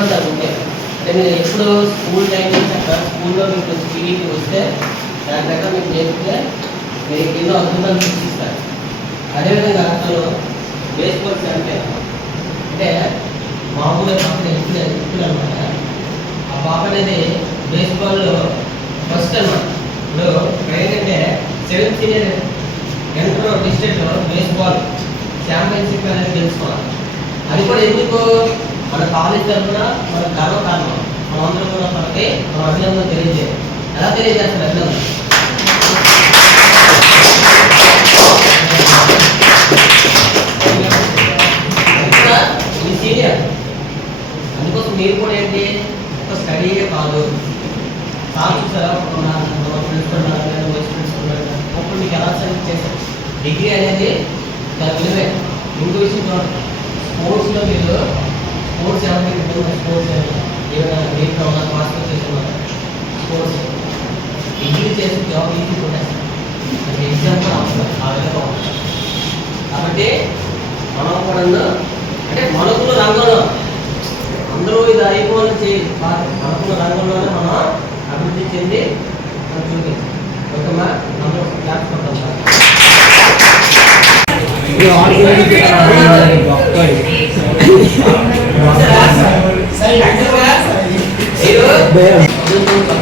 చెప్పమని అనుకుంటే ఎప్పుడు స్కూల్ టైం నుంచి స్కూల్లో మీకు స్పీడ్కి వస్తే దాని ప్రకారం మీకు నేర్పితే మీరు ఎన్నో అద్భుతాలు సృష్టిస్తారు. అదేవిధంగా అతను బేస్బాల్ ఛాంపియన్ అంటే మామూలుగా పాప ఎప్పుడు ఎప్పుడు అనమాట ఆ పాప అనేది బేస్బాల్లో ఫస్ట్ అనమాట ఇప్పుడు ఇక్కడ ఏంటంటే seventh senior enter district baseball championship అనేది తెలుసుకోవాలి అది కూడా ఎందుకు కాలేజ్ తరఫున మన గర్వకారణం. మనందరం కూడా మనకి మన అభినందన తెలియజేయాలి. ఎలా తెలియజేస్తారు అభినందన ఇంకా సీనియర్ అందుకోసం మీరు కూడా ఏంటి? ఒక స్టడీయే కాదు. సార్ చూసారా? ఫ్రెండ్స్ ఉన్నారు లేదా వైస్ ఫ్రెండ్స్ ఉన్నారు. అప్పుడు మీకు ఎలా సెలెక్ట్ చేశారు? డిగ్రీ అనేది దాని విలువే. ఇంకో విషయం స్పోర్ట్స్లో మీరు స్పోర్ట్స్ ఏమైనా ఇప్పుడు స్పోర్ట్స్ ఏమైనా దీంట్లో ఉన్నారు పార్టిసిపేట్ చేస్తున్నారు స్పోర్ట్స్. డిగ్రీ చేసి జాబ్ ఈజీ ఎగ్జామ్ కూడా అవసరం. ఆ విధంగా ఉంటుంది కాబట్టి మనం కూడా అంటే మనకున్న రంగంలో అందరూ ఇది అయిపోవాలని చేయాలి కాదు మనకున్న రంగంలోనే మనం అభివృద్ధి చెంది మనం చూపించాలి ఓకేమ్మా అందరూ క్లాస్ కొట్టాలి మీరు